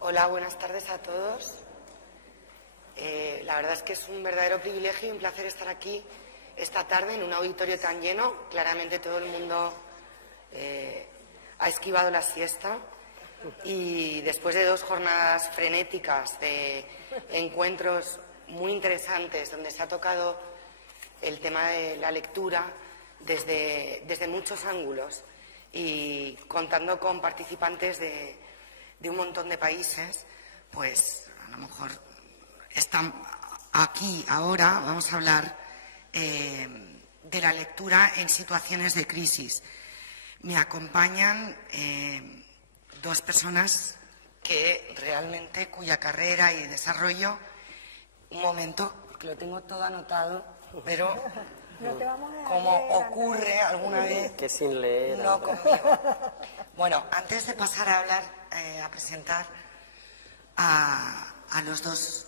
Hola, buenas tardes a todos. La verdad es que es un verdadero privilegio y un placer estar aquí esta tarde en un auditorio tan lleno. Claramente todo el mundo ha esquivado la siesta y después de 2 jornadas frenéticas de encuentros muy interesantes donde se ha tocado el tema de la lectura desde muchos ángulos y contando con participantes de un montón de países, pues a lo mejor están aquí ahora. Vamos a hablar de la lectura en situaciones de crisis. Me acompañan 2 personas que realmente cuya carrera y desarrollo, un momento, porque lo tengo todo anotado, pero no te vamos a como ocurre alguna vez, que sin leer, no conmigo. Bueno, antes de pasar a hablar, a presentar a los 2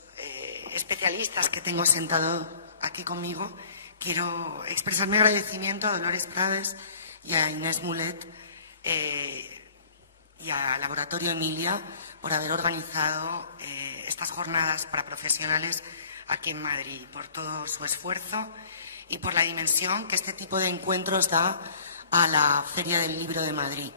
especialistas que tengo sentado aquí conmigo, quiero expresar mi agradecimiento a Dolores Prades y a Inés Mulet y a Laboratorio Emilia por haber organizado estas jornadas para profesionales aquí en Madrid, por todo su esfuerzo y por la dimensión que este tipo de encuentros da a la Feria del Libro de Madrid,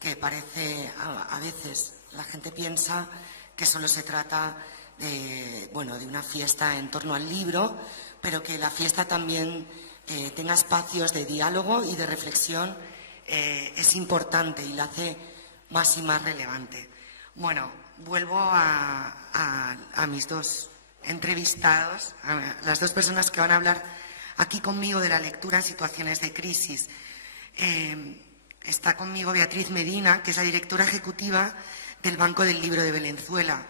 que parece, a veces la gente piensa que solo se trata de una fiesta en torno al libro, pero que la fiesta también tenga espacios de diálogo y de reflexión es importante y la hace más y más relevante. Bueno, vuelvo a mis 2 entrevistados, a las 2 personas que van a hablar aquí conmigo de la lectura en situaciones de crisis. Está conmigo Beatriz Medina, que es la directora ejecutiva del Banco del Libro de Venezuela.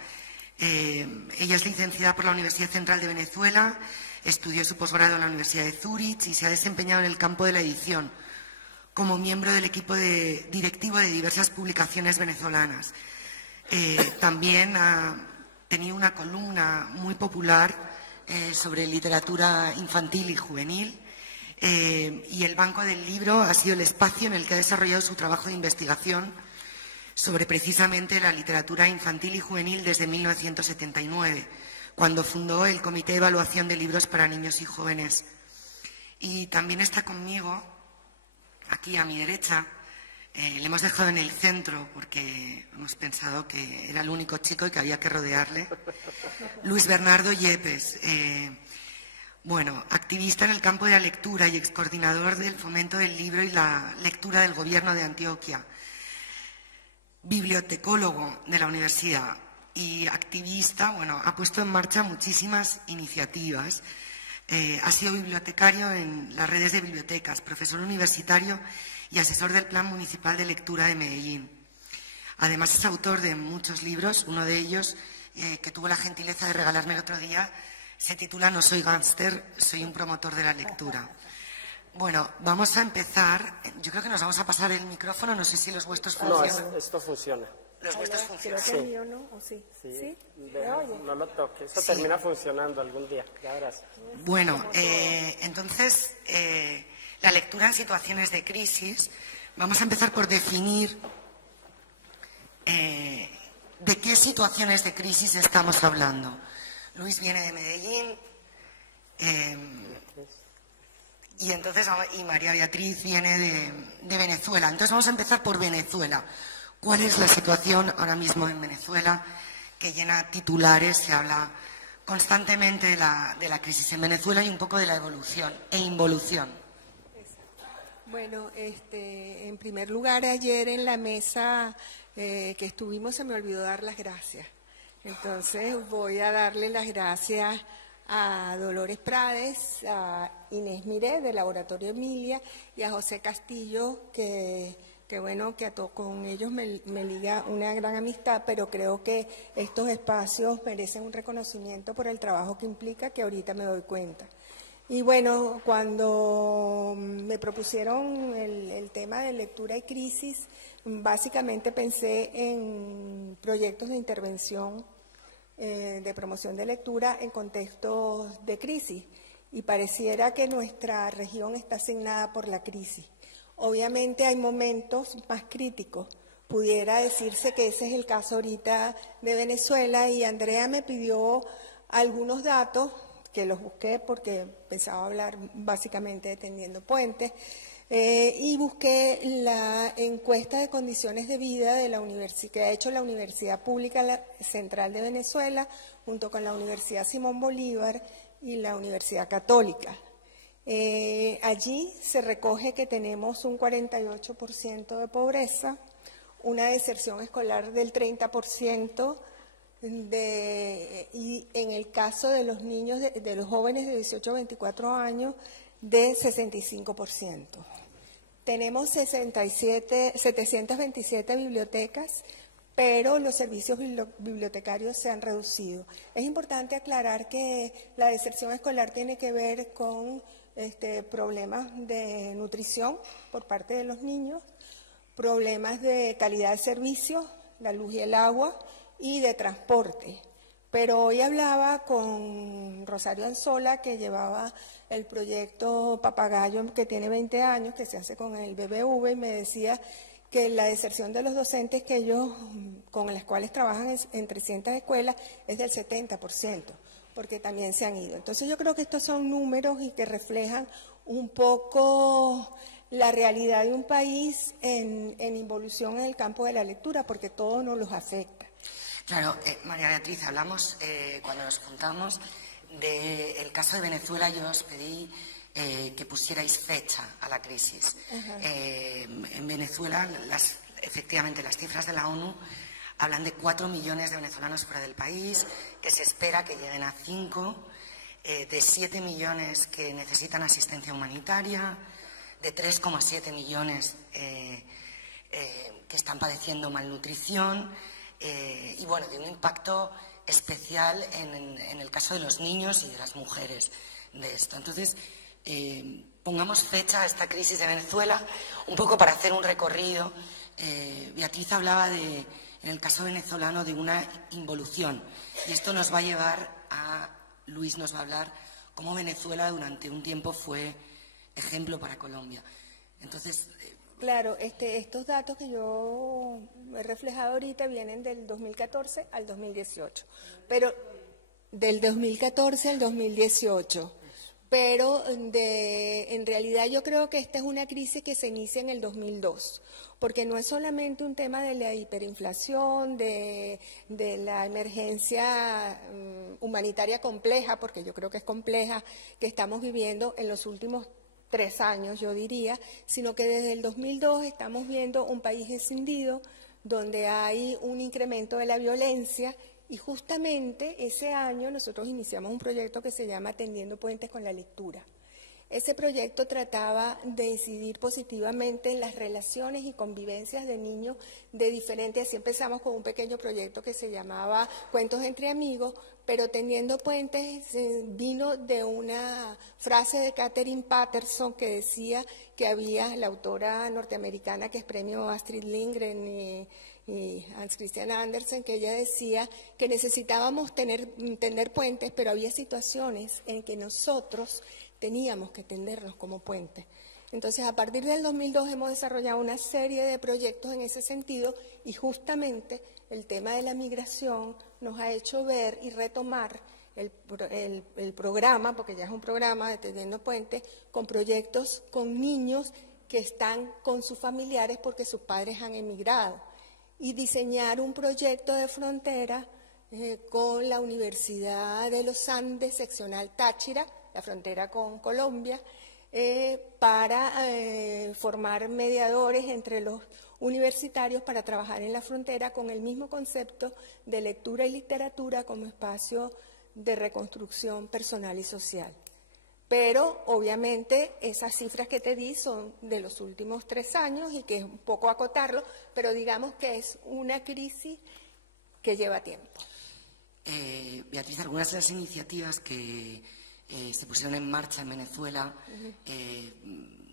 Ella es licenciada por la Universidad Central de Venezuela, estudió su posgrado en la Universidad de Zúrich y se ha desempeñado en el campo de la edición como miembro del equipo directivo de diversas publicaciones venezolanas. También ha tenido una columna muy popular sobre literatura infantil y juvenil. Y el Banco del Libro ha sido el espacio en el que ha desarrollado su trabajo de investigación sobre precisamente la literatura infantil y juvenil desde 1979, cuando fundó el Comité de Evaluación de Libros para Niños y Jóvenes. Y también está conmigo, aquí a mi derecha, le hemos dejado en el centro porque hemos pensado que era el único chico y que había que rodearle, Luis Bernardo Yepes. Activista en el campo de la lectura y excoordinador del fomento del libro y la lectura del Gobierno de Antioquia, bibliotecólogo de la universidad y activista, ha puesto en marcha muchísimas iniciativas. Ha sido bibliotecario en las redes de bibliotecas, profesor universitario y asesor del Plan Municipal de Lectura de Medellín. Además es autor de muchos libros, uno de ellos que tuvo la gentileza de regalarme el otro día, se titula No soy gángster, soy un promotor de la lectura. Bueno, vamos a empezar. Yo creo que nos vamos a pasar el micrófono, no sé si los vuestros funcionan. No, esto funciona. Los vuestros funcionan. Creo que el mío no, ¿o sí? Sí. ¿Me oye? No lo toques, eso Sí. termina funcionando algún día, ya verás. Bueno, entonces, la lectura en situaciones de crisis, vamos a empezar por definir de qué situaciones de crisis estamos hablando. Luis viene de Medellín y María Beatriz viene de Venezuela. Entonces vamos a empezar por Venezuela. ¿Cuál es la situación ahora mismo en Venezuela? Que llena titulares, se habla constantemente de la crisis en Venezuela y un poco de la evolución e involución. Bueno, en primer lugar, ayer en la mesa que estuvimos se me olvidó dar las gracias. Entonces voy a darle las gracias a Dolores Prades, a Inés Miré del Laboratorio Emilia y a José Castillo, con ellos me liga una gran amistad, pero creo que estos espacios merecen un reconocimiento por el trabajo que implica, que ahorita me doy cuenta. Y bueno, cuando me propusieron el tema de lectura y crisis, básicamente pensé en proyectos de intervención de promoción de lectura en contextos de crisis. Y pareciera que nuestra región está asignada por la crisis. Obviamente hay momentos más críticos. Pudiera decirse que ese es el caso ahorita de Venezuela, y Andrea me pidió algunos datos que los busqué porque pensaba hablar básicamente de Tendiendo Puentes, y busqué la encuesta de condiciones de vida de la que ha hecho la Universidad Pública Central de Venezuela junto con la Universidad Simón Bolívar y la Universidad Católica. Allí se recoge que tenemos un 48% de pobreza, una deserción escolar del 30%, y en el caso de los niños, de los jóvenes de 18 a 24 años, de 65%. Tenemos 727 bibliotecas, pero los servicios bibliotecarios se han reducido. Es importante aclarar que la deserción escolar tiene que ver con problemas de nutrición por parte de los niños, problemas de calidad de servicio, la luz y el agua, y de transporte. Pero hoy hablaba con Rosario Anzola, que llevaba el proyecto Papagayo, que tiene 20 años, que se hace con el BBV, y me decía que la deserción de los docentes que ellos, con las cuales trabajan en 300 escuelas, es del 70%, porque también se han ido. Entonces yo creo que estos son números y que reflejan un poco la realidad de un país en involución en el campo de la lectura, porque todo nos los afecta. Claro, María Beatriz, hablamos cuando nos juntamos del caso de Venezuela. Yo os pedí que pusierais fecha a la crisis. En Venezuela, efectivamente, las cifras de la ONU hablan de 4 millones de venezolanos fuera del país, que se espera que lleguen a 5, de 7 millones que necesitan asistencia humanitaria, de 3,7 millones que están padeciendo malnutrición, y bueno, de un impacto especial en el caso de los niños y de las mujeres de esto. Entonces, pongamos fecha a esta crisis de Venezuela, un poco para hacer un recorrido. Beatriz hablaba en el caso venezolano, de una involución, y esto nos va a llevar Luis nos va a hablar cómo Venezuela durante un tiempo fue ejemplo para Colombia. Entonces, claro, estos datos que yo he reflejado ahorita vienen del 2014 al 2018, pero del 2014 al 2018. Pero en realidad yo creo que esta es una crisis que se inicia en el 2002, porque no es solamente un tema de la hiperinflación, de la emergencia humanitaria compleja, porque yo creo que es compleja, que estamos viviendo en los últimos 3 años, yo diría, sino que desde el 2002 estamos viendo un país escindido, donde hay un incremento de la violencia. Y justamente ese año nosotros iniciamos un proyecto que se llama Tendiendo Puentes con la Lectura. Ese proyecto trataba de incidir positivamente en las relaciones y convivencias de niños de diferentes. Así empezamos con un pequeño proyecto que se llamaba Cuentos entre Amigos, pero Tendiendo Puentes vino de una frase de Catherine Patterson que decía que había, la autora norteamericana que es premio Astrid Lindgren y Hans Christian Andersen, que ella decía que necesitábamos tender puentes, pero había situaciones en que nosotros teníamos que tendernos como puentes. Entonces, a partir del 2002 hemos desarrollado una serie de proyectos en ese sentido, y justamente el tema de la migración nos ha hecho ver y retomar el programa, porque ya es un programa de Tendiendo Puentes, con proyectos con niños que están con sus familiares porque sus padres han emigrado, y diseñar un proyecto de frontera con la Universidad de los Andes, seccional Táchira, la frontera con Colombia, para formar mediadores entre los universitarios para trabajar en la frontera con el mismo concepto de lectura y literatura como espacio de reconstrucción personal y social. Pero, obviamente, esas cifras que te di son de los últimos 3 años y que es un poco acotarlo, pero digamos que es una crisis que lleva tiempo. Beatriz, algunas de las iniciativas que se pusieron en marcha en Venezuela,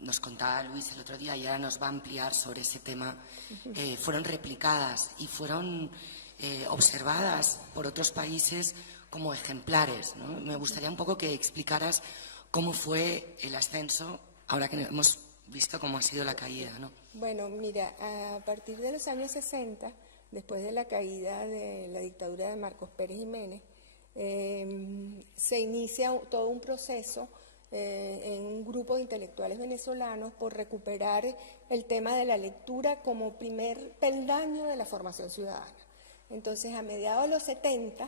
nos contaba Luis el otro día y ahora nos va a ampliar sobre ese tema, fueron replicadas y fueron observadas por otros países como ejemplares, ¿no? Me gustaría un poco que explicaras cómo fue el ascenso, ahora que hemos visto cómo ha sido la caída, ¿no? Bueno, mira, a partir de los años 60, después de la caída de la dictadura de Marcos Pérez Jiménez, se inicia todo un proceso en un grupo de intelectuales venezolanos por recuperar el tema de la lectura como primer peldaño de la formación ciudadana. Entonces, a mediados de los 70,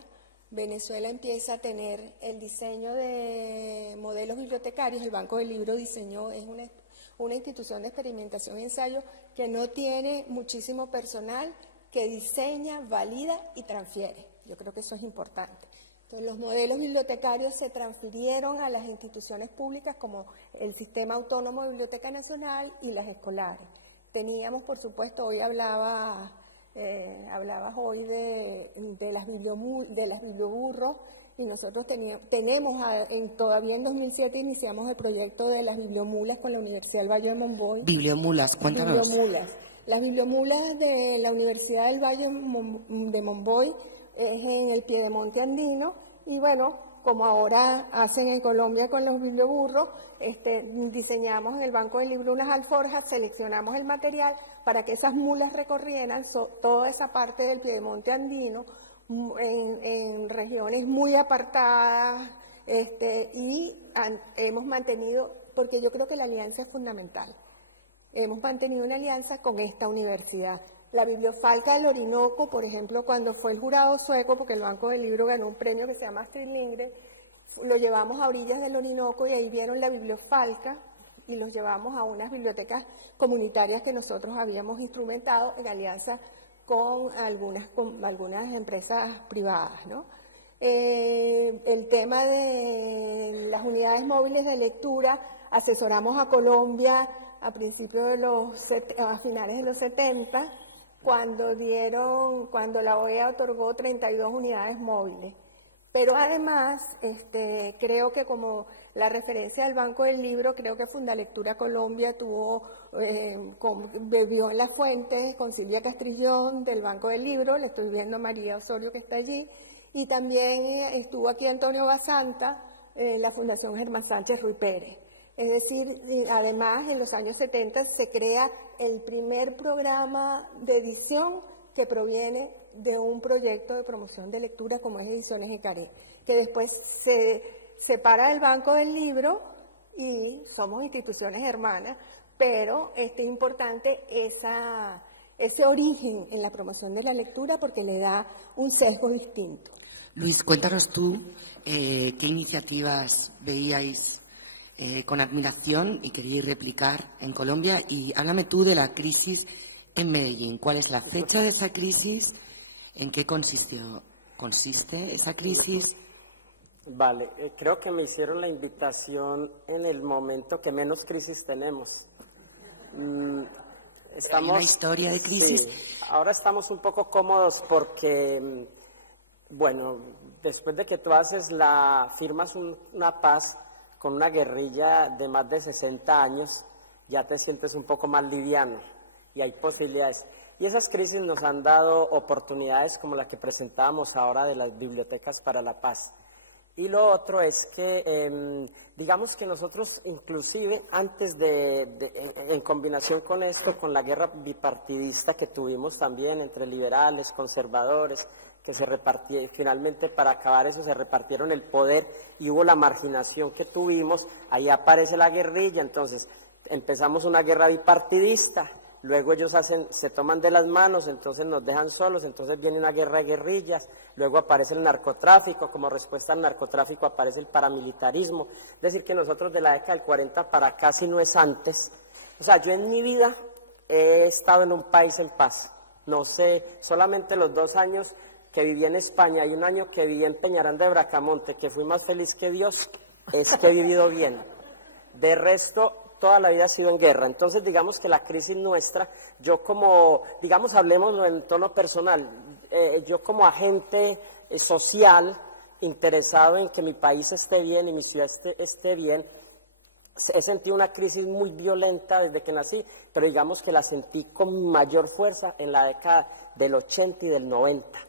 Venezuela empieza a tener el diseño de modelos bibliotecarios. El Banco del Libro diseñó, es una institución de experimentación y ensayo que no tiene muchísimo personal, que diseña, valida y transfiere. Yo creo que eso es importante. Entonces, los modelos bibliotecarios se transfirieron a las instituciones públicas como el Sistema Autónomo de Biblioteca Nacional y las escolares. Teníamos, por supuesto, hoy hablabas hoy de las biblioburros, y nosotros todavía en 2007 iniciamos el proyecto de las bibliomulas con la Universidad del Valle de Monboy. Bibliomulas, cuéntanos. Las bibliomulas de la Universidad del Valle de Monboy es en el Piedemonte andino, y bueno, como ahora hacen en Colombia con los biblioburros, diseñamos en el Banco del Libro unas alforjas, seleccionamos el material para que esas mulas recorrieran toda esa parte del Piedemonte andino, en regiones muy apartadas, y hemos mantenido, porque yo creo que la alianza es fundamental, hemos mantenido una alianza con esta universidad. La Bibliofalca del Orinoco, por ejemplo, cuando fue el jurado sueco, porque el Banco del Libro ganó un premio que se llama Astrid Lindgren, lo llevamos a orillas del Orinoco y ahí vieron la Bibliofalca y los llevamos a unas bibliotecas comunitarias que nosotros habíamos instrumentado en alianza con algunas empresas privadas, ¿no? El tema de las unidades móviles de lectura, asesoramos a Colombia a finales de los 70, cuando la OEA otorgó 32 unidades móviles. Pero además, creo que como la referencia del Banco del Libro, creo que Fundalectura Colombia bebió en la fuente con Silvia Castrillón del Banco del Libro, le estoy viendo a María Osorio que está allí, y también estuvo aquí Antonio Basanta, la Fundación Germán Sánchez Ruy Pérez. Es decir, además en los años 70 se crea el primer programa de edición que proviene de un proyecto de promoción de lectura como es Ediciones Ecaré, que después se separa del Banco del Libro y somos instituciones hermanas, pero es importante ese origen en la promoción de la lectura porque le da un sesgo distinto. Luis, cuéntanos tú qué iniciativas veíais con admiración y queríais replicar en Colombia, y háblame tú de la crisis en Medellín. ¿Cuál es la fecha de esa crisis? ¿En qué consiste esa crisis? Vale, creo que me hicieron la invitación en el momento que menos crisis tenemos. Hay una historia de crisis. Sí, ahora estamos un poco cómodos porque, bueno, después de que tú firmas una paz con una guerrilla de más de 60 años, ya te sientes un poco más liviano y hay posibilidades. Y esas crisis nos han dado oportunidades como la que presentábamos ahora de las bibliotecas para la paz. Y lo otro es que, digamos que nosotros inclusive antes en combinación con esto, con la guerra bipartidista que tuvimos también entre liberales, conservadores, que se repartieron, finalmente para acabar eso se repartieron el poder y hubo la marginación que tuvimos, ahí aparece la guerrilla, entonces empezamos una guerra bipartidista, luego ellos se toman de las manos, entonces nos dejan solos, entonces viene una guerra de guerrillas, luego aparece el narcotráfico, como respuesta al narcotráfico aparece el paramilitarismo, es decir que nosotros de la década del 40 para acá, si no es antes, o sea, yo en mi vida he estado en un país en paz, no sé, solamente los 2 años que viví en España y 1 año que viví en Peñaranda de Bracamonte, que fui más feliz que Dios, es que he vivido bien. De resto, toda la vida ha sido en guerra. Entonces, digamos que la crisis nuestra, yo como, digamos, hablemoslo en tono personal, yo como agente social, interesado en que mi país esté bien y mi ciudad esté bien, he sentido una crisis muy violenta desde que nací, pero digamos que la sentí con mayor fuerza en la década del 80 y del 90.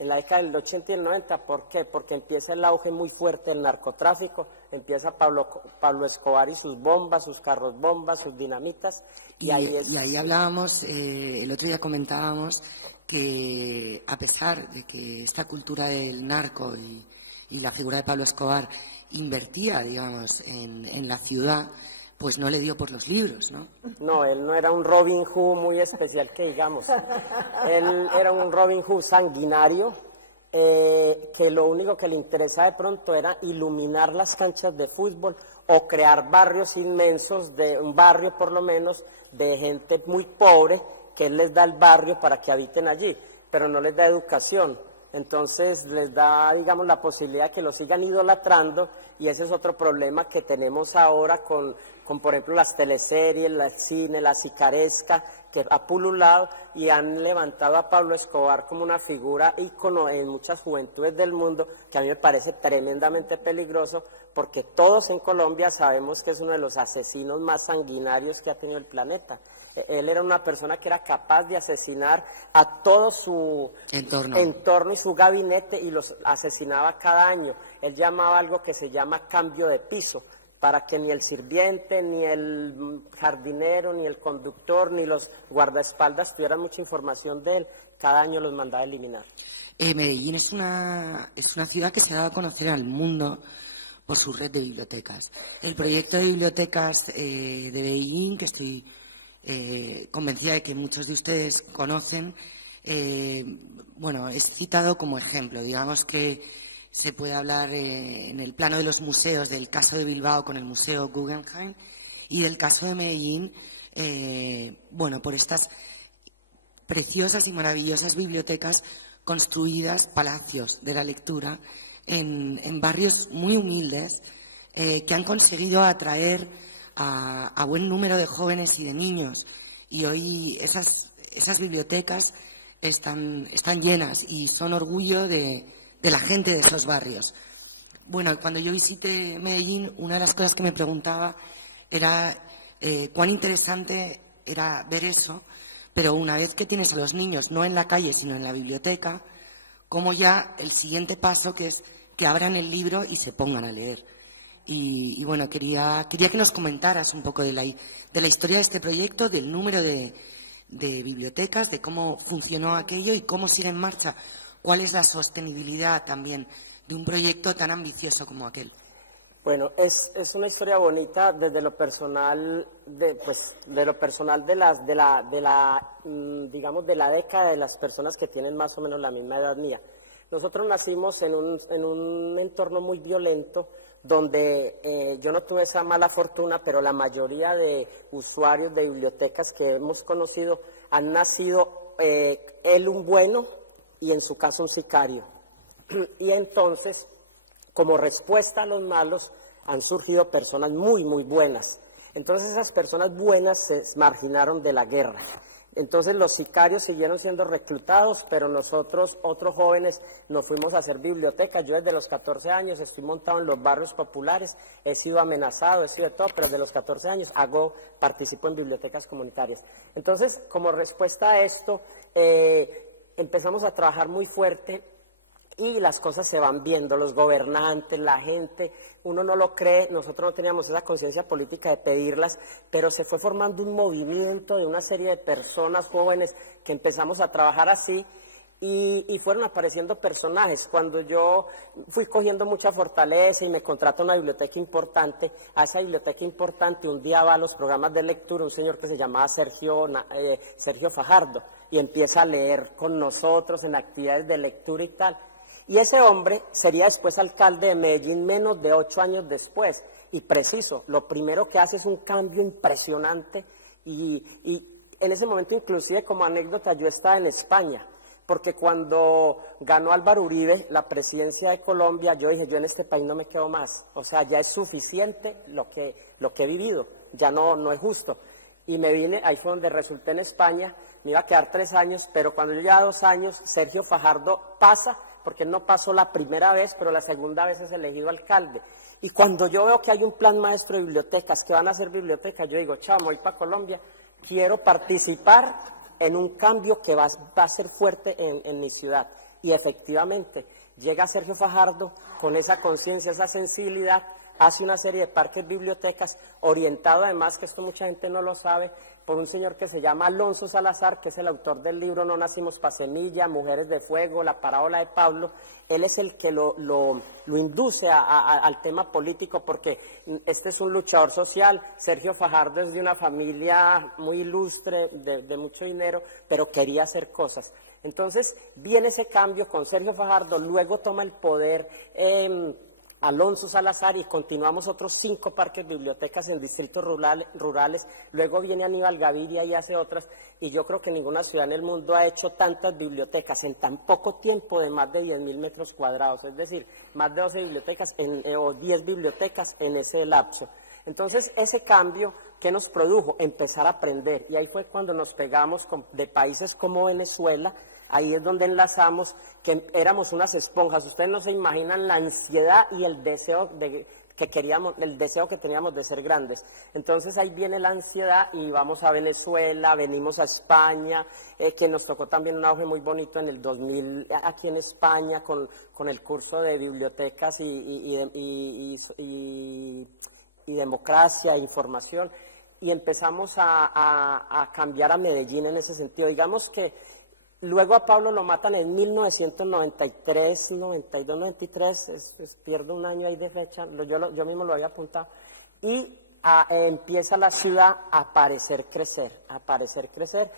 En la década del 80 y el 90, ¿por qué? Porque empieza el auge muy fuerte del narcotráfico, empieza Pablo Escobar y sus bombas, sus carros bombas, sus dinamitas, y ahí hablábamos, el otro día comentábamos que a pesar de que esta cultura del narco y la figura de Pablo Escobar invertía, digamos, en la ciudad, pues no le dio por los libros, ¿no? No, él no era un Robin Hood muy especial que digamos. Él era un Robin Hood sanguinario, que lo único que le interesaba de pronto era iluminar las canchas de fútbol o crear barrios inmensos, de un barrio por lo menos, de gente muy pobre, que él les da el barrio para que habiten allí, pero no les da educación. Entonces les da, digamos, la posibilidad de que lo sigan idolatrando, y ese es otro problema que tenemos ahora con por ejemplo, las teleseries, el cine, la sicaresca, que ha pululado y han levantado a Pablo Escobar como una figura ícono en muchas juventudes del mundo, que a mí me parece tremendamente peligroso, porque todos en Colombia sabemos que es uno de los asesinos más sanguinarios que ha tenido el planeta. Él era una persona que era capaz de asesinar a todo su entorno y su gabinete, y los asesinaba cada año. Él llamaba algo que se llama cambio de piso, para que ni el sirviente, ni el jardinero, ni el conductor, ni los guardaespaldas tuvieran mucha información de él. Cada año los mandaba a eliminar. Medellín es una ciudad que se ha dado a conocer al mundo por su red de bibliotecas. El proyecto de bibliotecas de Medellín, que estoy convencida de que muchos de ustedes conocen, bueno, es citado como ejemplo. Digamos que se puede hablar en el plano de los museos del caso de Bilbao con el Museo Guggenheim, y del caso de Medellín, bueno, por estas preciosas y maravillosas bibliotecas construidas, palacios de la lectura, en barrios muy humildes, que han conseguido atraer a buen número de jóvenes y de niños. Y hoy esas bibliotecas están llenas y son orgullo de la gente de esos barrios. Bueno, cuando yo visité Medellín, una de las cosas que me preguntaba era cuán interesante era ver eso, pero una vez que tienes a los niños, no en la calle, sino en la biblioteca, como ya el siguiente paso, que es que abran el libro y se pongan a leer. Y bueno, quería que nos comentaras un poco de la historia de este proyecto, del número de bibliotecas, de cómo funcionó aquello y cómo sigue en marcha. ¿Cuál es la sostenibilidad también de un proyecto tan ambicioso como aquel? Bueno, es una historia bonita desde lo personal, digamos, de la década de las personas que tienen más o menos la misma edad mía. Nosotros nacimos en un entorno muy violento, donde yo no tuve esa mala fortuna, pero la mayoría de usuarios de bibliotecas que hemos conocido han nacido él un bueno y en su caso un sicario. Y entonces, como respuesta a los malos, han surgido personas muy, muy buenas. Entonces esas personas buenas se marginaron de la guerra. Entonces los sicarios siguieron siendo reclutados, pero nosotros, otros jóvenes, nos fuimos a hacer bibliotecas. Yo desde los 14 años estoy montado en los barrios populares, he sido amenazado, he sido de todo, pero desde los 14 años participo en bibliotecas comunitarias. Entonces, como respuesta a esto, empezamos a trabajar muy fuerte y las cosas se van viendo, los gobernantes, la gente, uno no lo cree, nosotros no teníamos esa conciencia política de pedirlas, pero se fue formando un movimiento de una serie de personas jóvenes que empezamos a trabajar así y fueron apareciendo personajes. Cuando yo fui cogiendo mucha fortaleza y me contrato una biblioteca importante, a esa biblioteca importante un día va a los programas de lectura un señor que se llamaba Sergio Fajardo y empieza a leer con nosotros en actividades de lectura y tal. Y ese hombre sería después alcalde de Medellín menos de 8 años después. Y preciso, lo primero que hace es un cambio impresionante y en ese momento, inclusive como anécdota, yo estaba en España, porque cuando ganó Álvaro Uribe la presidencia de Colombia, yo dije, yo en este país no me quedo más. O sea, ya es suficiente lo que he vivido, ya no es justo. Y me vine, ahí fue donde resulté en España, me iba a quedar 3 años, pero cuando yo llevaba 2 años, Sergio Fajardo pasa, porque él no pasó la primera vez, pero la segunda vez es elegido alcalde. Y cuando yo veo que hay un plan maestro de bibliotecas, que van a ser bibliotecas, yo digo, chao, me voy para Colombia, quiero participar en un cambio que va a ser fuerte en mi ciudad. y efectivamente llega Sergio Fajardo con esa conciencia, esa sensibilidad, hace una serie de parques bibliotecas, orientado además, que esto mucha gente no lo sabe, por un señor que se llama Alonso Salazar, que es el autor del libro No nacimos pa' semilla, Mujeres de Fuego, La parábola de Pablo. Él es el que lo induce al tema político, porque este es un luchador social. Sergio Fajardo es de una familia muy ilustre, de mucho dinero, pero quería hacer cosas. Entonces viene ese cambio con Sergio Fajardo, luego toma el poder Alonso Salazar y continuamos otros 5 parques bibliotecas en distritos rurales, luego viene Aníbal Gaviria y hace otras, y yo creo que ninguna ciudad en el mundo ha hecho tantas bibliotecas en tan poco tiempo, de más de 10.000 metros cuadrados, es decir, más de 12 bibliotecas o 10 bibliotecas en ese lapso. Entonces, ese cambio, ¿qué nos produjo? Empezar a aprender, y ahí fue cuando nos pegamos de países como Venezuela. Ahí es donde enlazamos que éramos unas esponjas. Ustedes no se imaginan la ansiedad y el deseo que teníamos de ser grandes. Entonces ahí viene la ansiedad y vamos a Venezuela, venimos a España, que nos tocó también un auge muy bonito en el 2000 aquí en España con el curso de bibliotecas y democracia, información, y empezamos a cambiar a Medellín en ese sentido. Digamos que luego a Pablo lo matan en 1993, 92, 93, pierdo un año ahí de fecha, yo mismo lo había apuntado, y empieza la ciudad a parecer crecer,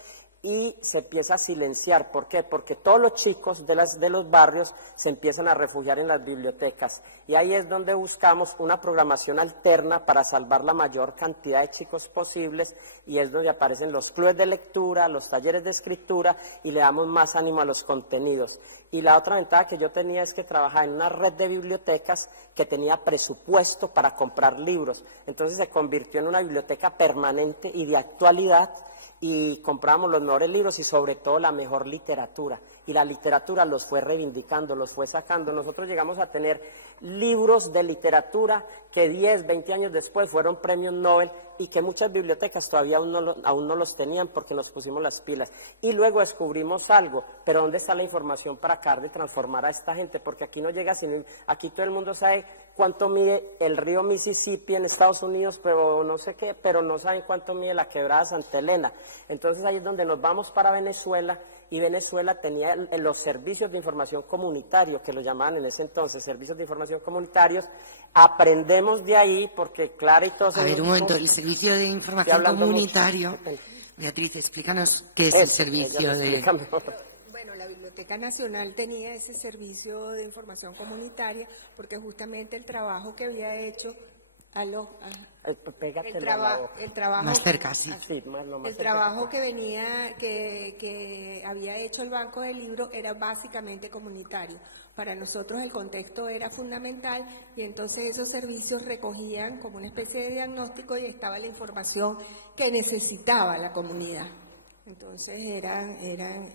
y se empieza a silenciar. ¿Por qué? Porque todos los chicos de los barrios se empiezan a refugiar en las bibliotecas, y ahí es donde buscamos una programación alterna para salvar la mayor cantidad de chicos posibles, y es donde aparecen los clubes de lectura, los talleres de escritura, y le damos más ánimo a los contenidos. Y la otra ventaja que yo tenía es que trabajaba en una red de bibliotecas que tenía presupuesto para comprar libros, entonces se convirtió en una biblioteca permanente y de actualidad, y comprábamos los mejores libros y sobre todo la mejor literatura, y la literatura los fue reivindicando, los fue sacando. Nosotros llegamos a tener libros de literatura que 10, 20 años después fueron premios Nobel, y que muchas bibliotecas todavía aún no los tenían porque nos pusimos las pilas. Y luego descubrimos algo, pero ¿dónde está la información para acabar de transformar a esta gente? Porque aquí no llega, sino aquí todo el mundo sabe cuánto mide el río Mississippi en Estados Unidos, pero no sé qué, pero no saben cuánto mide la quebrada Santa Elena. Entonces ahí es donde nos vamos para Venezuela, y Venezuela tenía los servicios de información comunitario, que lo llamaban en ese entonces, servicios de información comunitarios. Aprendemos de ahí, porque Clara y todos... A ver, un momento, el servicio de información comunitario, Beatriz, explícanos qué es el servicio de... Bueno, la Biblioteca Nacional tenía ese servicio de información comunitaria, porque justamente el trabajo que había hecho... El trabajo más cerca, sí. El trabajo que había hecho el Banco del Libro era básicamente comunitario. Para nosotros el contexto era fundamental, y entonces esos servicios recogían como una especie de diagnóstico y estaba la información que necesitaba la comunidad. Entonces eran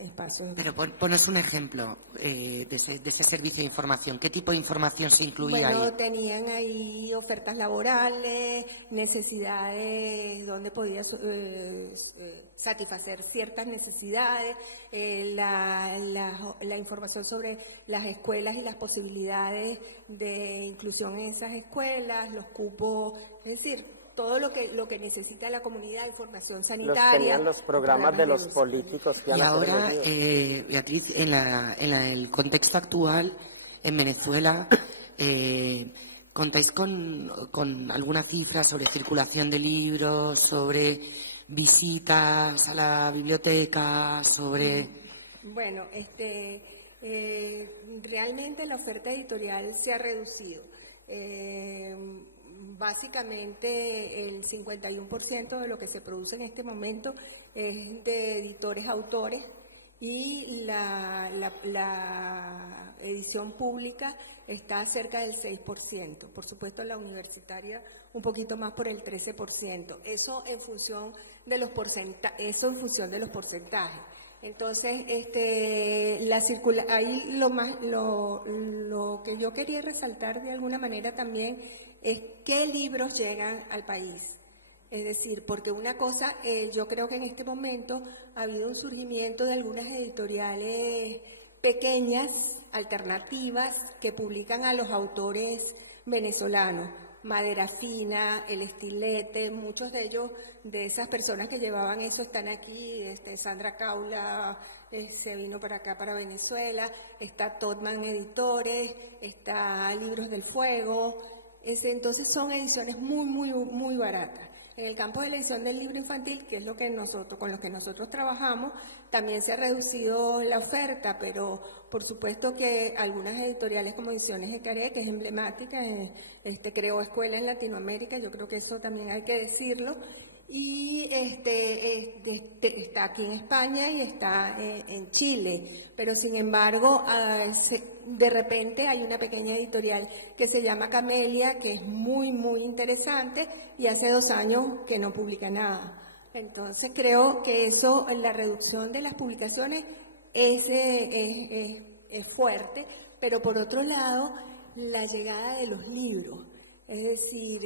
espacios... Pero ponos un ejemplo de ese servicio de información. ¿Qué tipo de información se incluía ahí? Bueno, tenían ahí ofertas laborales, necesidades, donde podía satisfacer ciertas necesidades, la información sobre las escuelas y las posibilidades de inclusión en esas escuelas, los cupos, es decir, todo lo que necesita la comunidad, información sanitaria. Tenían los programas de los políticos. Y ahora, Beatriz, en el contexto actual, en Venezuela, ¿contáis con alguna cifra sobre circulación de libros, sobre visitas a la biblioteca, sobre...? Bueno, realmente la oferta editorial se ha reducido. Básicamente el 51% de lo que se produce en este momento es de editores autores, y la edición pública está cerca del 6%. Por supuesto la universitaria un poquito más, por el 13%. Eso en función de los porcentajes. Entonces, ahí lo que yo quería resaltar de alguna manera también es qué libros llegan al país. Es decir, porque una cosa, yo creo que en este momento ha habido un surgimiento de algunas editoriales pequeñas, alternativas, que publican a los autores venezolanos. Madera Fina, El Estilete, muchos de ellos, de esas personas que llevaban eso, están aquí. Sandra Caula se vino para acá, para Venezuela. Está Todman Editores, está Libros del Fuego. Entonces son ediciones muy baratas. En el campo de la edición del libro infantil, que es lo que con lo que nosotros trabajamos, también se ha reducido la oferta, pero por supuesto que algunas editoriales como Ediciones Ecaré, que es emblemática, creó escuela en Latinoamérica, yo creo que eso también hay que decirlo, y está aquí en España y está en Chile, pero sin embargo de repente hay una pequeña editorial que se llama Camelia, que es muy interesante, y hace 2 años que no publica nada. Entonces creo que eso, la reducción de las publicaciones es fuerte, pero por otro lado la llegada de los libros, es decir,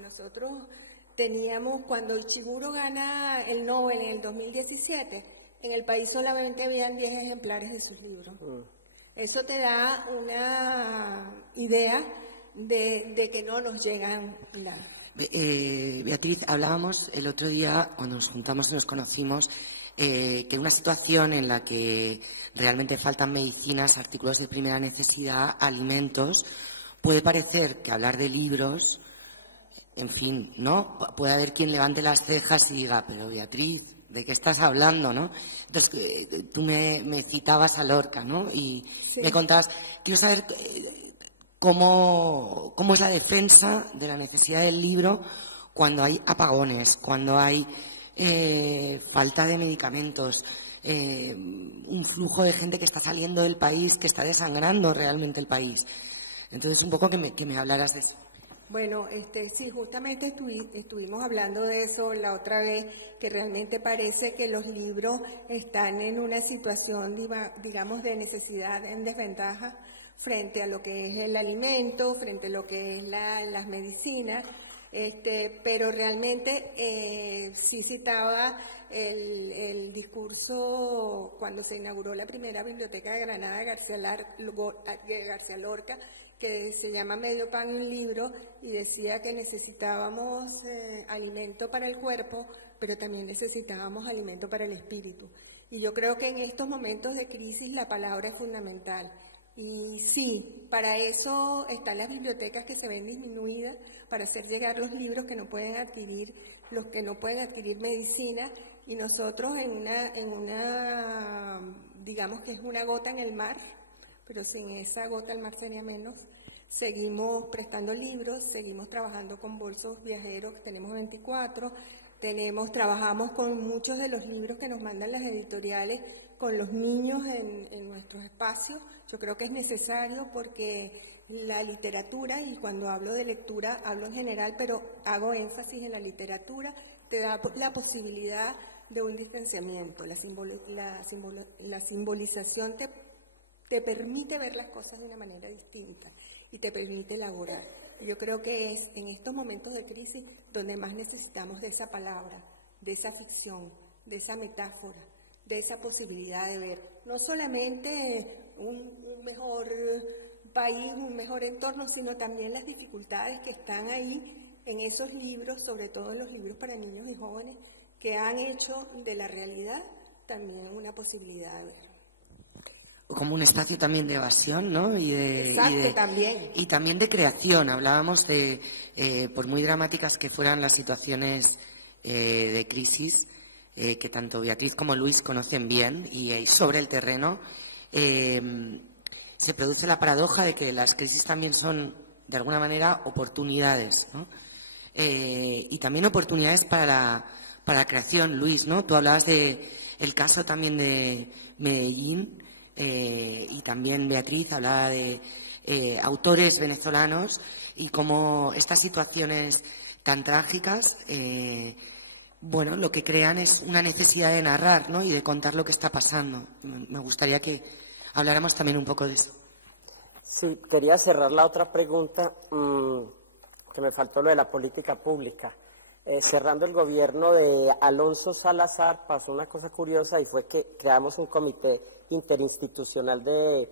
nosotros teníamos, cuando Ishiguro gana el Nobel en el 2017, en el país solamente habían 10 ejemplares de sus libros. Eso te da una idea de que no nos llegan las... Beatriz, hablábamos el otro día, cuando nos juntamos y nos conocimos, que una situación en la que realmente faltan medicinas, artículos de primera necesidad, alimentos, puede parecer que hablar de libros... En fin, ¿no? Puede haber quien levante las cejas y diga, pero Beatriz, ¿de qué estás hablando, no? Entonces, tú me citabas a Lorca, ¿no? Y sí, me contabas, quiero saber cómo es la defensa de la necesidad del libro cuando hay apagones, cuando hay falta de medicamentos, un flujo de gente que está saliendo del país, que está desangrando realmente el país. Entonces, un poco que me hablaras de eso. Bueno, sí, justamente estuvimos hablando de eso la otra vez, que realmente parece que los libros están en una situación, digamos, de necesidad en desventaja frente a lo que es el alimento, frente a lo que es las medicinas, pero realmente sí citaba el discurso cuando se inauguró la primera biblioteca de Granada de García Lorca, que se llama Medio pan y un libro, y decía que necesitábamos alimento para el cuerpo, pero también necesitábamos alimento para el espíritu. Y yo creo que en estos momentos de crisis la palabra es fundamental. Y sí, para eso están las bibliotecas que se ven disminuidas, para hacer llegar los libros que no pueden adquirir, los que no pueden adquirir medicina, y nosotros en una digamos que es una gota en el mar, pero sin esa gota el mar sería menos. Seguimos prestando libros, seguimos trabajando con bolsos viajeros, tenemos 24, trabajamos con muchos de los libros que nos mandan las editoriales, con los niños en nuestros espacios. Yo creo que es necesario porque la literatura, y cuando hablo de lectura hablo en general, pero hago énfasis en la literatura, te da la posibilidad de un distanciamiento. La simbolización te permite ver las cosas de una manera distinta y te permite elaborar. Yo creo que es en estos momentos de crisis donde más necesitamos de esa palabra, de esa ficción, de esa metáfora, de esa posibilidad de ver no solamente un mejor país, un mejor entorno, sino también las dificultades que están ahí en esos libros, sobre todo en los libros para niños y jóvenes, que han hecho de la realidad también una posibilidad de ver. Como un espacio también de evasión, ¿no? También. Y también de creación. Hablábamos de, por muy dramáticas que fueran las situaciones de crisis, que tanto Beatriz como Luis conocen bien, y sobre el terreno se produce la paradoja de que las crisis también son, de alguna manera, oportunidades, ¿no? Y también oportunidades para la creación. Luis, ¿no? Tú hablabas de el caso también de Medellín, y también Beatriz hablaba de autores venezolanos y cómo estas situaciones tan trágicas, bueno, lo que crean es una necesidad de narrar, ¿no? Y de contar lo que está pasando. Me gustaría que habláramos también un poco de eso. Sí, quería cerrar la otra pregunta, que me faltó lo de la política pública. cerrando el gobierno de Alonso Salazar pasó una cosa curiosa y fue que creamos un comité interinstitucional de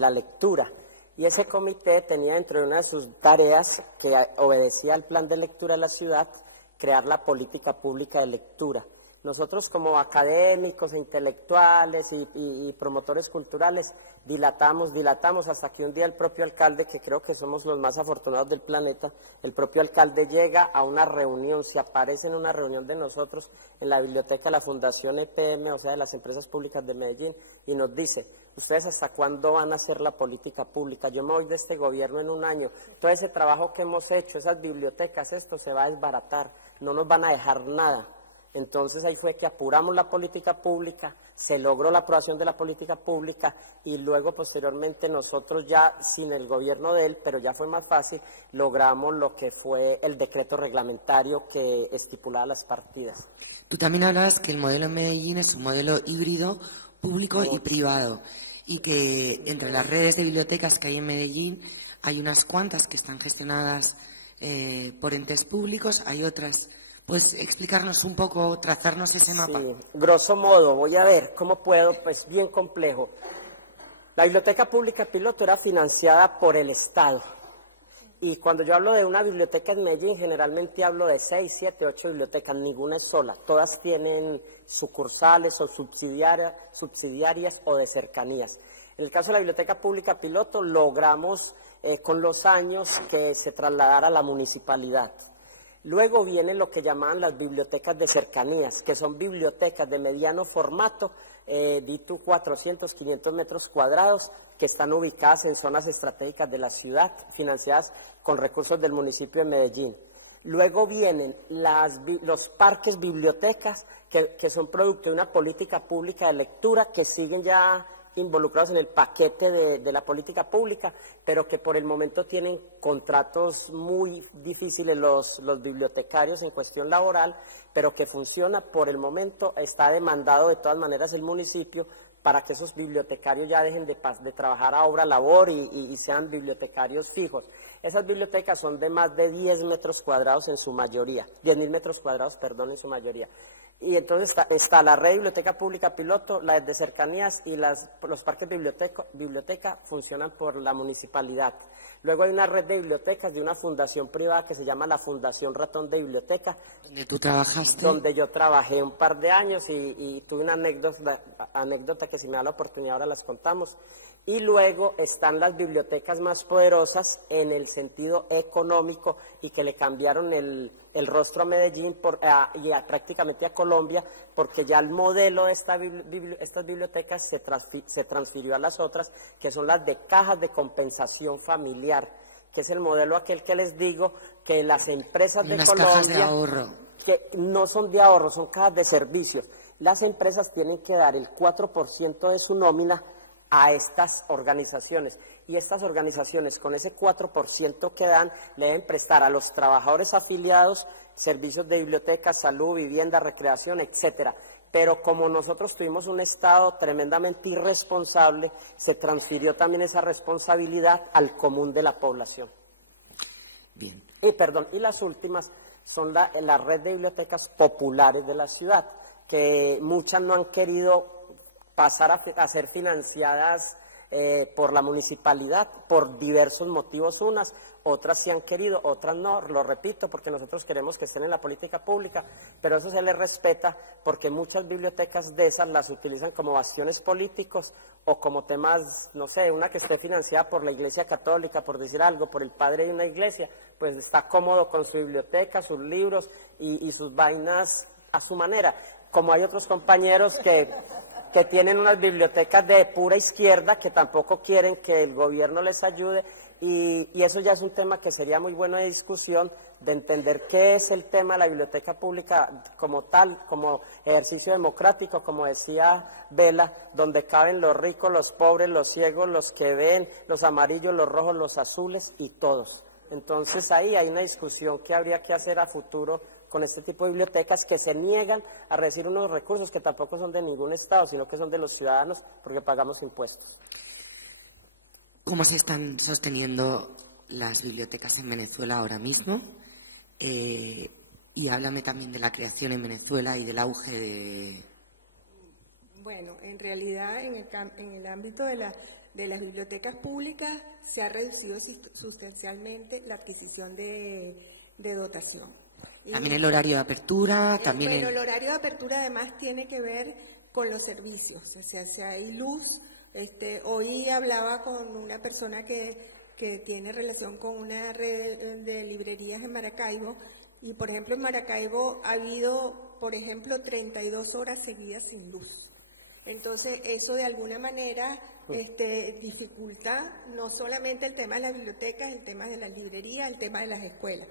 la lectura. Y ese comité tenía dentro de una de sus tareas, que obedecía al plan de lectura de la ciudad, crear la política pública de lectura. Nosotros como académicos e intelectuales y promotores culturales dilatamos hasta que un día el propio alcalde, que creo que somos los más afortunados del planeta, el propio alcalde llega a una reunión, se aparece en una reunión de nosotros en la biblioteca de la Fundación EPM, o sea, de las Empresas Públicas de Medellín, y nos dice: ¿ustedes hasta cuándo van a hacer la política pública? Yo me voy de este gobierno en un año, todo ese trabajo que hemos hecho, esas bibliotecas, esto se va a desbaratar, no nos van a dejar nada. Entonces ahí fue que apuramos la política pública, se logró la aprobación de la política pública y luego posteriormente nosotros ya sin el gobierno de él, pero ya fue más fácil, logramos lo que fue el decreto reglamentario que estipulaba las partidas. Tú también hablabas que el modelo en Medellín es un modelo híbrido, público y privado, y que entre las redes de bibliotecas que hay en Medellín hay unas cuantas que están gestionadas por entes públicos, hay otras. ¿Puedes explicarnos un poco, trazarnos ese mapa? Sí, grosso modo, voy a ver cómo puedo, pues bien complejo. La biblioteca pública piloto era financiada por el Estado. Y cuando yo hablo de una biblioteca en Medellín, generalmente hablo de 6, 7, 8 bibliotecas, ninguna es sola. Todas tienen sucursales o subsidiarias o de cercanías. En el caso de la biblioteca pública piloto, logramos con los años que se trasladara a la municipalidad. Luego vienen lo que llaman las bibliotecas de cercanías, que son bibliotecas de mediano formato, de 400, 500 metros cuadrados, que están ubicadas en zonas estratégicas de la ciudad, financiadas con recursos del municipio de Medellín. Luego vienen los parques bibliotecas, que son producto de una política pública de lectura, que siguen ya involucrados en el paquete de la política pública, pero que por el momento tienen contratos muy difíciles los bibliotecarios en cuestión laboral, pero que funciona por el momento, está demandado de todas maneras el municipio para que esos bibliotecarios ya dejen de trabajar a obra labor y sean bibliotecarios fijos. Esas bibliotecas son de más de 10 metros cuadrados en su mayoría, 10.000 metros cuadrados, perdón, en su mayoría. Y entonces está la red de biblioteca pública piloto, las de cercanías y los parques biblioteca funcionan por la municipalidad. Luego hay una red de bibliotecas de una fundación privada que se llama la Fundación Ratón de Biblioteca. ¿Donde tú trabajaste? Donde yo trabajé un par de años y tuve una anécdota que si me da la oportunidad ahora las contamos. Y luego están las bibliotecas más poderosas en el sentido económico y que le cambiaron el rostro a Medellín y prácticamente a Colombia, porque ya el modelo de estas bibliotecas se transfirió a las otras, que son las de cajas de compensación familiar, que es el modelo aquel que les digo, que las empresas de Colombia, cajas de ahorro, que no son de ahorro, son cajas de servicios. Las empresas tienen que dar el 4% de su nómina a estas organizaciones, y estas organizaciones con ese 4% que dan le deben prestar a los trabajadores afiliados servicios de biblioteca, salud, vivienda, recreación, etcétera. Pero como nosotros tuvimos un Estado tremendamente irresponsable, se transfirió también esa responsabilidad al común de la población. Bien. Y las últimas son la red de bibliotecas populares de la ciudad, que muchas no han querido pasar a ser financiadas por la municipalidad por diversos motivos, otras sí han querido, otras no, lo repito, porque nosotros queremos que estén en la política pública, pero eso se les respeta porque muchas bibliotecas de esas las utilizan como bastiones políticos o como temas, no sé, una que esté financiada por la Iglesia Católica, por decir algo, por el padre de una iglesia, pues está cómodo con su biblioteca, sus libros y sus vainas a su manera, como hay otros compañeros que tienen unas bibliotecas de pura izquierda que tampoco quieren que el gobierno les ayude y eso ya es un tema que sería muy bueno de discusión, de entender qué es el tema de la biblioteca pública como tal, como ejercicio democrático, como decía Vela, donde caben los ricos, los pobres, los ciegos, los que ven, los amarillos, los rojos, los azules y todos. Entonces ahí hay una discusión que habría que hacer a futuro con este tipo de bibliotecas que se niegan a recibir unos recursos que tampoco son de ningún Estado, sino que son de los ciudadanos porque pagamos impuestos. ¿Cómo se están sosteniendo las bibliotecas en Venezuela ahora mismo? Y háblame también de la creación en Venezuela y del auge de... Bueno, en realidad en el ámbito de las bibliotecas públicas se ha reducido sustancialmente la adquisición de dotación. También el horario de apertura, también... Bueno, el horario de apertura además tiene que ver con los servicios, o sea, si hay luz. Hoy hablaba con una persona que tiene relación con una red de librerías en Maracaibo, y por ejemplo en Maracaibo ha habido, por ejemplo, 32 horas seguidas sin luz. Entonces eso de alguna manera dificulta no solamente el tema de las bibliotecas, el tema de las librerías, el tema de las escuelas,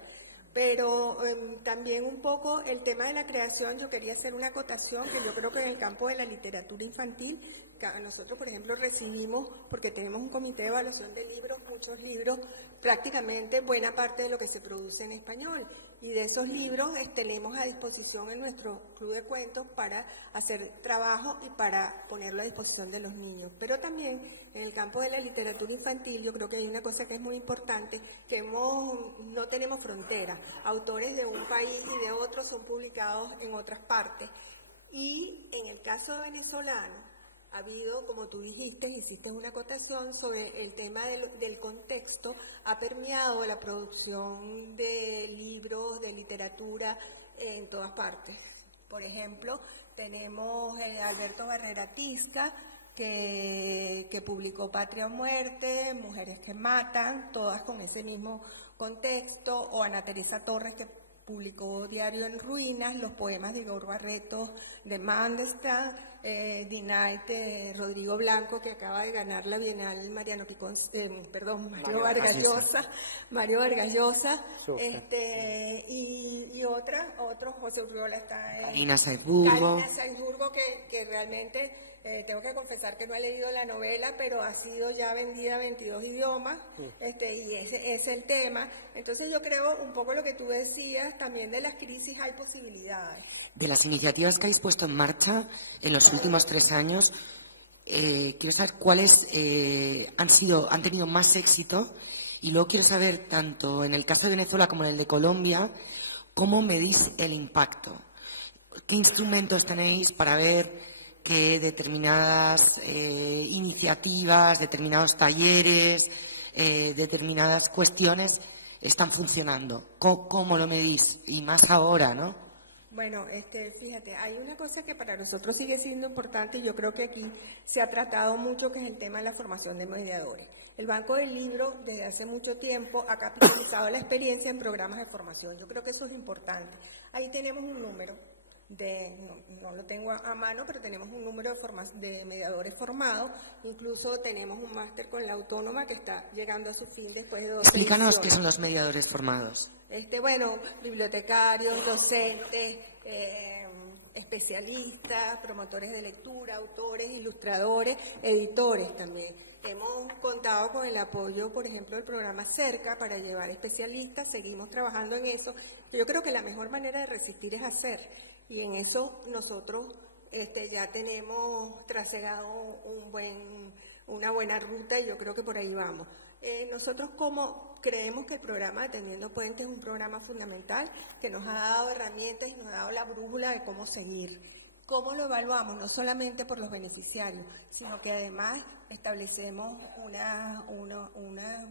pero también un poco el tema de la creación. Yo quería hacer una acotación que yo creo que en el campo de la literatura infantil, nosotros por ejemplo recibimos, porque tenemos un comité de evaluación de libros, muchos libros, prácticamente buena parte de lo que se produce en español, y de esos libros tenemos a disposición en nuestro club de cuentos para hacer trabajo y para ponerlo a disposición de los niños. Pero también en el campo de la literatura infantil yo creo que hay una cosa que es muy importante, que no tenemos fronteras. Autores de un país y de otro son publicados en otras partes, y en el caso venezolano ha habido, como tú dijiste, hiciste una acotación sobre el tema del contexto, ha permeado la producción de libros, de literatura en todas partes. Por ejemplo, tenemos Alberto Barrera Tisca, que publicó Patria o Muerte, Mujeres que Matan, todas con ese mismo contexto, o Ana Teresa Torres, que publicó Diario en Ruinas, los poemas de Igor Barreto de Mandelstam, D-Night de Rodrigo Blanco, que acaba de ganar la Bienal Mario Vargas Llosa, y otro, José Urriola está en Karina Sainzburgo, que realmente tengo que confesar que no he leído la novela, pero ha sido ya vendida a 22 idiomas, y ese es el tema. Entonces yo creo un poco lo que tú decías, también de las crisis hay posibilidades. De las iniciativas que habéis puesto en marcha en los últimos 3 años, quiero saber cuáles han tenido más éxito, y luego quiero saber, tanto en el caso de Venezuela como en el de Colombia, cómo medís el impacto. ¿Qué instrumentos tenéis para ver que determinadas iniciativas, determinados talleres, determinadas cuestiones están funcionando? ¿Cómo lo medís? Y más ahora, ¿no? Bueno, fíjate, hay una cosa que para nosotros sigue siendo importante, y yo creo que aquí se ha tratado mucho, que es el tema de la formación de mediadores. El Banco del Libro desde hace mucho tiempo ha capitalizado la experiencia en programas de formación. Yo creo que eso es importante. Ahí tenemos un número no lo tengo a mano, pero tenemos un número de mediadores formados. Incluso tenemos un máster con la Autónoma que está llegando a su fin después de 12 Explícanos qué son los mediadores formados. Bueno, bibliotecarios, docentes, especialistas, promotores de lectura, autores, ilustradores, editores también. Hemos contado con el apoyo, por ejemplo, del programa Cerca para llevar especialistas. Seguimos trabajando en eso. Yo creo que la mejor manera de resistir es hacer. Y en eso nosotros ya tenemos trasegado una buena ruta, y yo creo que por ahí vamos. Nosotros como creemos que el programa Atendiendo Puentes es un programa fundamental que nos ha dado herramientas y nos ha dado la brújula de cómo seguir. ¿Cómo lo evaluamos? No solamente por los beneficiarios, sino que además establecemos una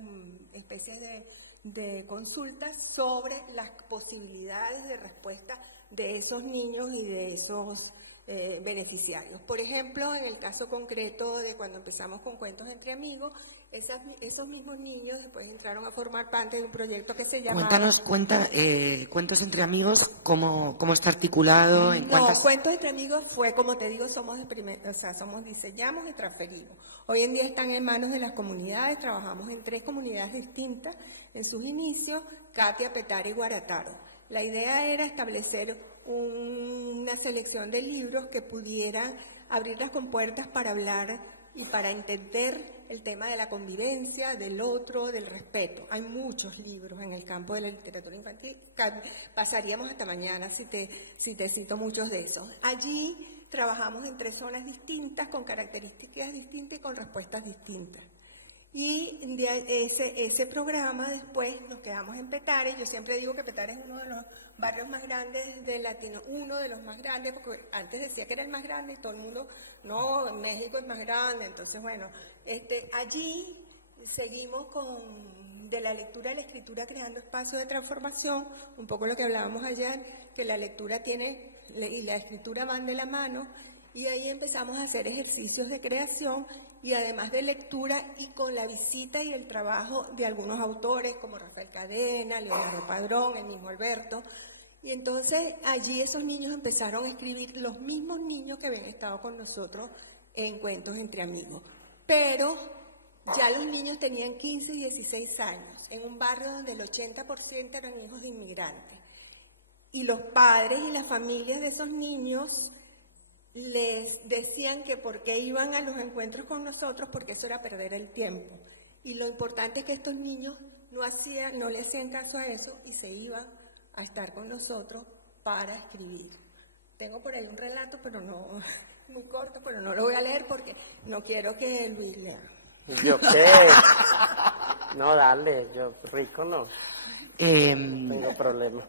especie de consultas sobre las posibilidades de respuesta de esos niños y de esos beneficiarios. Por ejemplo, en el caso concreto de cuando empezamos con Cuentos entre Amigos, esos mismos niños después entraron a formar parte de un proyecto que se llama... Cuentos entre Amigos, ¿cómo está articulado? Cuentos entre Amigos fue, como te digo, diseñamos y transferimos. Hoy en día están en manos de las comunidades, trabajamos en 3 comunidades distintas en sus inicios, Catia, Petare y Guarataro. La idea era establecer una selección de libros que pudieran abrir las compuertas para hablar y para entender el tema de la convivencia, del otro, del respeto. Hay muchos libros en el campo de la literatura infantil, pasaríamos hasta mañana si te cito muchos de esos. Allí trabajamos en 3 zonas distintas, con características distintas y con respuestas distintas. Y ese programa después nos quedamos en Petare. Yo siempre digo que Petare es uno de los barrios más grandes de Latino, uno de los más grandes, porque antes decía que era el más grande y todo el mundo, no, México es más grande. Entonces, bueno, allí seguimos de la lectura a la escritura, creando espacios de transformación, un poco lo que hablábamos ayer, que la lectura y la escritura van de la mano, y ahí empezamos a hacer ejercicios de creación, y además de lectura, y con la visita y el trabajo de algunos autores, como Rafael Cadena, Leonardo Padrón, el mismo Alberto, y entonces allí esos niños empezaron a escribir, los mismos niños que habían estado con nosotros en Cuentos entre Amigos, pero ya los niños tenían 15 y 16 años, en un barrio donde el 80% eran hijos de inmigrantes. Y los padres y las familias de esos niños les decían que por qué iban a los encuentros con nosotros, porque eso era perder el tiempo. Y lo importante es que estos niños no le hacían caso a eso y se iban a estar con nosotros para escribir. Tengo por ahí un relato, pero no, muy corto, pero no lo voy a leer porque no quiero que Luis lea. ¿Yo qué? No, dale, yo rico no. Tengo problema.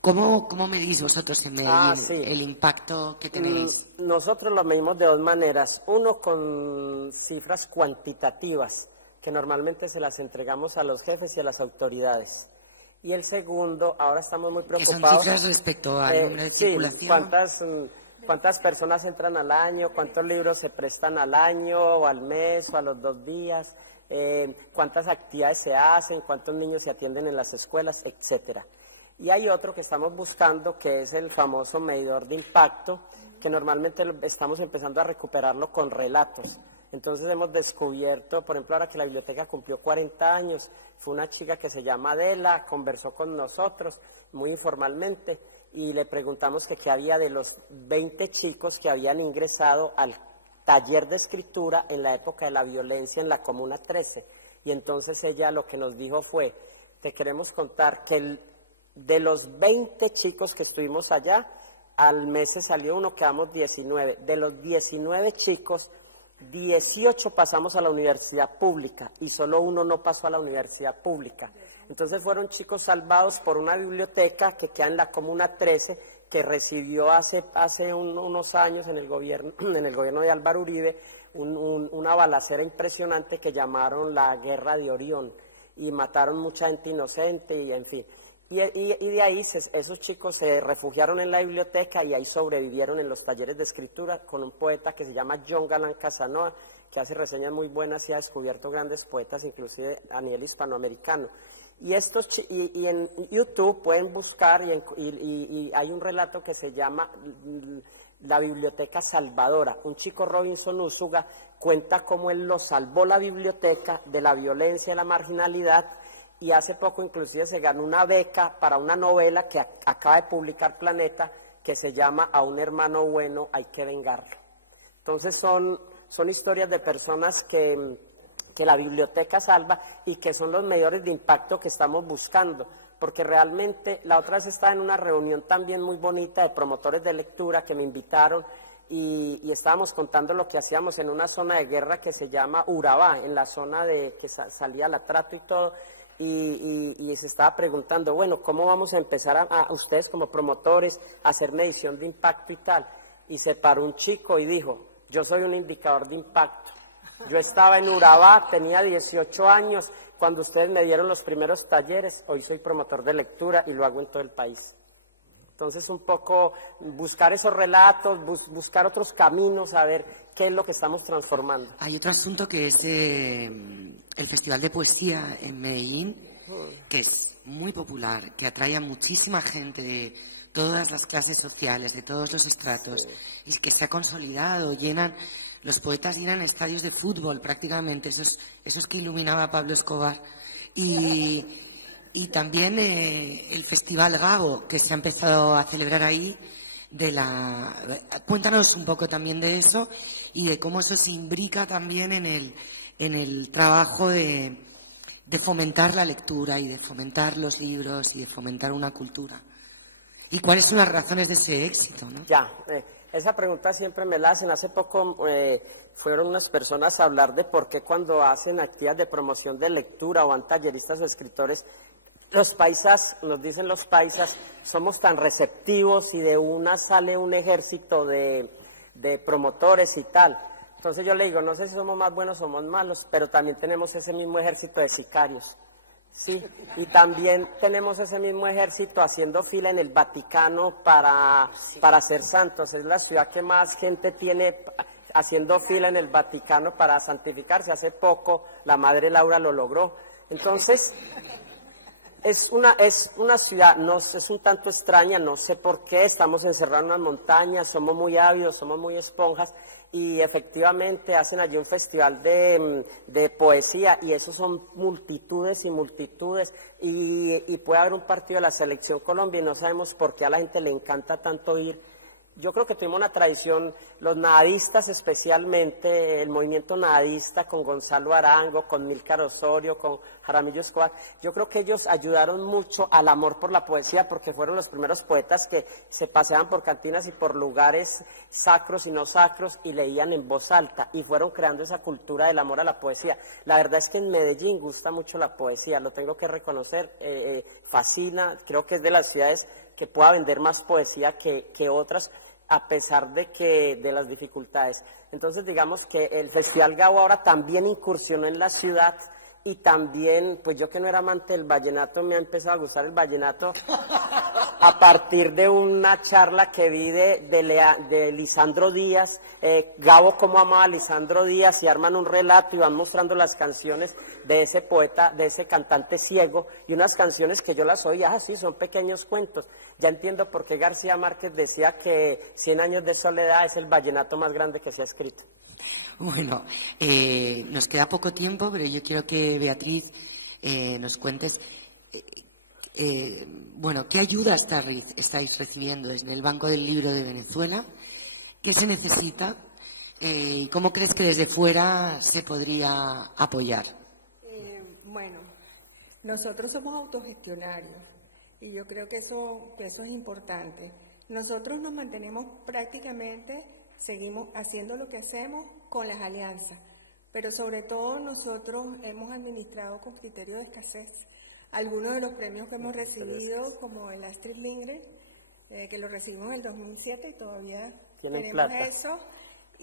¿Cómo medís vosotros en Medellín sí. el impacto que tenéis? Nosotros lo medimos de dos maneras. Uno, con cifras cuantitativas, que normalmente se las entregamos a los jefes y a las autoridades. Y el segundo, ahora estamos muy preocupados. ¿Qué son cifras respecto al número de circulación? ¿Cuántas personas entran al año? ¿Cuántos libros se prestan al año, o al mes, o a los 2 días? ¿Cuántas actividades se hacen? ¿Cuántos niños se atienden en las escuelas? Etcétera. Y hay otro que estamos buscando, que es el famoso medidor de impacto, que normalmente estamos empezando a recuperarlo con relatos. Entonces hemos descubierto, por ejemplo, ahora que la biblioteca cumplió 40 años, fue una chica que se llama Adela, conversó con nosotros muy informalmente y le preguntamos que qué había de los 20 chicos que habían ingresado al taller de escritura en la época de la violencia en la Comuna 13. Y entonces ella lo que nos dijo fue, te queremos contar que de los 20 chicos que estuvimos allá, al mes se salió uno, quedamos 19. De los 19 chicos, 18 pasamos a la universidad pública y solo uno no pasó a la universidad pública. Entonces fueron chicos salvados por una biblioteca que queda en la Comuna 13, que recibió hace unos años en el gobierno de Álvaro Uribe una balacera impresionante que llamaron la Guerra de Orión, y mataron mucha gente inocente y en fin. Y de ahí esos chicos se refugiaron en la biblioteca y ahí sobrevivieron en los talleres de escritura con un poeta que se llama John Galán Casanova, que hace reseñas muy buenas y ha descubierto grandes poetas, inclusive a nivel hispanoamericano. Y en YouTube pueden buscar y hay un relato que se llama La Biblioteca Salvadora. Un chico, Robinson Úsuga, cuenta cómo él lo salvó la biblioteca de la violencia y la marginalidad, y hace poco inclusive se ganó una beca para una novela que acaba de publicar Planeta, que se llama A un hermano bueno hay que vengarlo. Entonces son historias de personas que la biblioteca salva y que son los medidores de impacto que estamos buscando, porque realmente la otra vez estaba en una reunión también muy bonita de promotores de lectura que me invitaron y estábamos contando lo que hacíamos en una zona de guerra que se llama Urabá, en la zona de que salía la trato y todo. Y se estaba preguntando, bueno, ¿cómo vamos a empezar a ustedes como promotores a hacer medición de impacto y tal? Y se paró un chico y dijo, yo soy un indicador de impacto. Yo estaba en Urabá, tenía 18 años, cuando ustedes me dieron los primeros talleres, hoy soy promotor de lectura y lo hago en todo el país. Entonces un poco buscar esos relatos, buscar otros caminos, a ver qué es lo que estamos transformando. Hay otro asunto que es el Festival de Poesía en Medellín, que es muy popular, que atrae a muchísima gente de todas las clases sociales, de todos los estratos, sí. Y que se ha consolidado, los poetas llenan estadios de fútbol prácticamente, esos que iluminaba Pablo Escobar. Y también el Festival Gabo, que se ha empezado a celebrar ahí, cuéntanos un poco también de eso y de cómo eso se imbrica también en el trabajo de fomentar la lectura y de fomentar los libros y de fomentar una cultura. ¿Y cuáles son las razones de ese éxito, no? Ya, esa pregunta siempre me la hacen. Hace poco fueron unas personas a hablar de por qué cuando hacen actividades de promoción de lectura o van talleristas o escritores, los paisas, nos dicen los paisas, somos tan receptivos y de una sale un ejército de promotores y tal. Entonces yo le digo, no sé si somos más buenos o somos malos, pero también tenemos ese mismo ejército de sicarios. Sí, y también tenemos ese mismo ejército haciendo fila en el Vaticano para ser santos. Es la ciudad que más gente tiene haciendo fila en el Vaticano para santificarse. Hace poco la Madre Laura lo logró. Entonces, es una ciudad, es un tanto extraña, no sé por qué, estamos encerrados en unas montañas, somos muy ávidos, somos muy esponjas, y efectivamente hacen allí un festival de poesía, y eso son multitudes y multitudes, y puede haber un partido de la Selección Colombia, y no sabemos por qué a la gente le encanta tanto ir. Yo creo que tuvimos una tradición, los nadadistas especialmente, el movimiento nadadista con Gonzalo Arango, con Milcar Osorio, con Jaramillo Escobar, yo creo que ellos ayudaron mucho al amor por la poesía porque fueron los primeros poetas que se paseaban por cantinas y por lugares sacros y no sacros y leían en voz alta y fueron creando esa cultura del amor a la poesía. La verdad es que en Medellín gusta mucho la poesía, lo tengo que reconocer, fascina, creo que es de las ciudades que pueda vender más poesía que otras, a pesar de las dificultades. Entonces, digamos que el Festival Gabo ahora también incursionó en la ciudad y también, pues yo que no era amante del vallenato, me ha empezado a gustar el vallenato a partir de una charla que vi de Lisandro Díaz. Gabo cómo amaba a Lisandro Díaz, y arman un relato y van mostrando las canciones de ese poeta, de ese cantante ciego, y unas canciones que yo las oía, sí, son pequeños cuentos. Ya entiendo por qué García Márquez decía que 100 años de soledad es el vallenato más grande que se ha escrito. Bueno, nos queda poco tiempo, pero yo quiero que Beatriz nos cuentes, ¿qué ayuda estáis recibiendo desde el Banco del Libro de Venezuela? ¿Qué se necesita? ¿Y cómo crees que desde fuera se podría apoyar? Bueno, nosotros somos autogestionarios y yo creo que eso es importante. Nosotros nos mantenemos prácticamente, seguimos haciendo lo que hacemos con las alianzas, pero sobre todo nosotros hemos administrado con criterio de escasez. Algunos de los premios que hemos recibido, como el Astrid Lindgren, que lo recibimos en el 2007 y todavía tenemos plata. eso,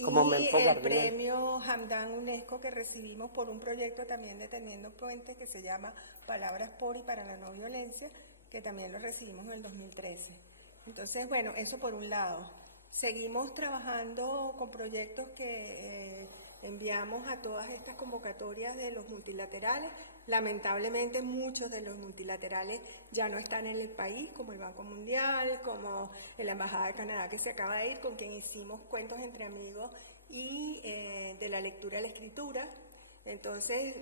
Como y Mempo el Gardiner. premio Hamdan UNESCO que recibimos por un proyecto también de Teniendo Puentes que se llama Palabras por y para la no violencia, que también lo recibimos en el 2013. Entonces, bueno, eso por un lado. Seguimos trabajando con proyectos que enviamos a todas estas convocatorias de los multilaterales. Lamentablemente muchos de los multilaterales ya no están en el país, como el Banco Mundial, como la Embajada de Canadá que se acaba de ir, con quien hicimos cuentos entre amigos y de la lectura a la escritura. Entonces,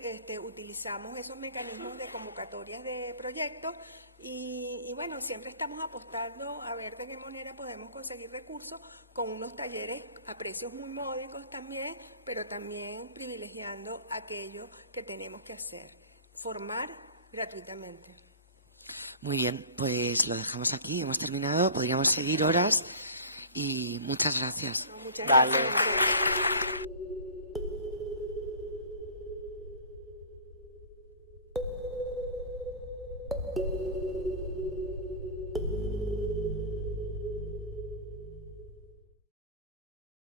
utilizamos esos mecanismos de convocatorias de proyectos y bueno, siempre estamos apostando a ver de qué manera podemos conseguir recursos con unos talleres a precios muy módicos también, pero también privilegiando aquello que tenemos que hacer, formar gratuitamente. Muy bien, pues lo dejamos aquí, hemos terminado, podríamos seguir horas y muchas gracias. No, muchas Dale. gracias.